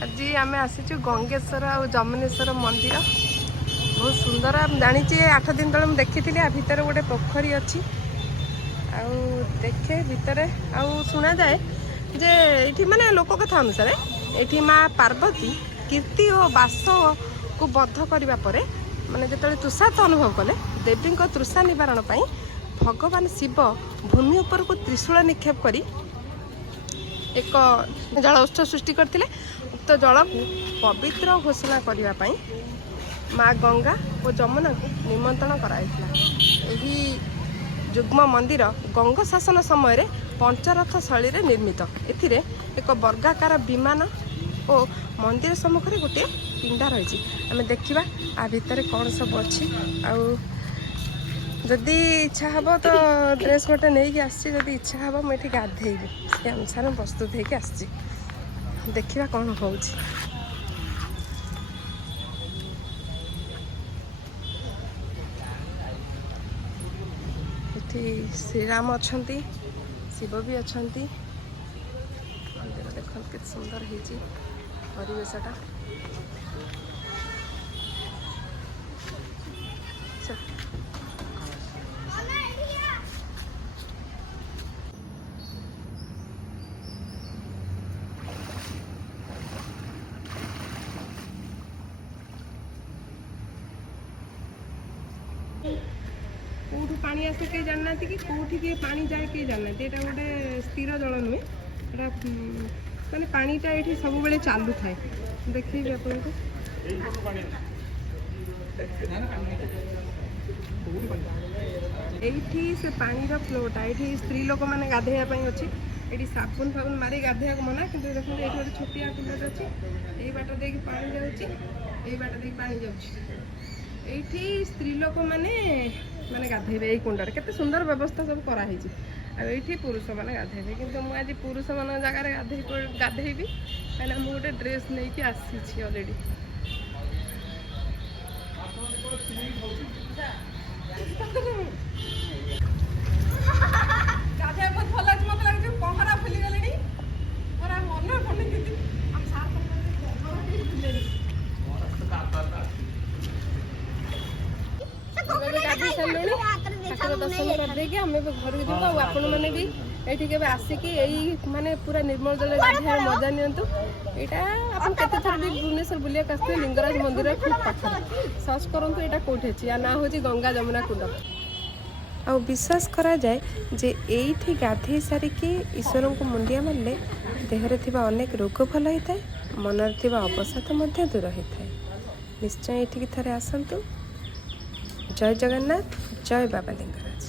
आज आम आसीचु गंगेश्वर आ जमुनेश्वर मंदिर बहुत सुंदर। जानी 8 दिन तले देखी आ भितर गोटे पोखरी अच्छी देखे भितर शुणा जाए जे ये माने लोक कथा अनुसार ये माँ पार्वती कीर्ति और बास को बद्ध करने पर माने जो तृषार्थ अनुभव कले देवी तृषा निवारण पाई भगवान शिव भूमि उपर को त्रिशूल निक्षेप करी एक जल उत्सव सृष्टि करते। उक्त जल को पवित्र घोषणा करने माँ गंगा और जमुना को निमंत्रण कराइला। यही युग्म मंदिर गंग शासन समय पंचरथ शैली निर्मित। एथिरे एक वर्गाकार विमान और मंदिर सम्मुख में गोटे पिंडा रही। आम देखा आ भितर कौन सब अच्छी जदि इच्छा हम तो ड्रेस गोटे नहीं आसी जदि इच्छा हम मुझे गाधेबी से अनुसार प्रस्तुत होकर आसी देखा कौन हो। श्रीराम अच्छा शिव भी अच्छा मंदिर देख के सुंदर होरिवेशटा। कौटू पानी आसे कहीं जानना कि कौटी के पानी जाए कहीं जानना। यहाँ गोटे स्थिर जल नुहे माने पानीटा ये सब बेले चालू थाए। देखिए आपको ये से पानी फ्लोटा ये स्त्री लोक मैंने गाधेवाई अच्छी। ये साबुन फाबुन मारी गाधेया मना कि देखो ये गोटे छोटिया कुंड अच्छी। यही बाट दे पानी जाऊँगी बाट दे पानी जाऊँगी। स्त्री लोक मैंने माने गाधेबे यही कुंडर केते सुंदर व्यवस्था सब कराई। ये पुरुष मैंने गाधेबे कि मुझे पुरुष मान जगह गाधेबी कहीं मुझे गोटे ड्रेस नहीं कि आसी अलरेडी। गाधे बहुत भल लगे मत लगे पहरा फुली गले मन पड़े गाधे सारे ठाकुर दर्शन करदे आम घर को जीव। आपण मैंने भी ये आसिक यही माने पूरा निर्मल जल गाधे मजा नियंतु। यहाँ आप केते थर भी भुवनेश्वर बुलिया आसते लिंगराज मंदिर खूब पाखे सर्च करूँ यहाँ कौटी अच्छी। या ना हूँ गंगा जमुना कुंड। आ विश्वास करा जाए जे एठी गाधे सारिकी ईश्वर को मुंडिया मारे देहरे थिबा अनेक रोग भल होता है मनर थिबा अवसाद मध्य दूर होता है। निश्चय ये थरे आसतु। जय जगन्नाथ जय बाबा लिंगराज।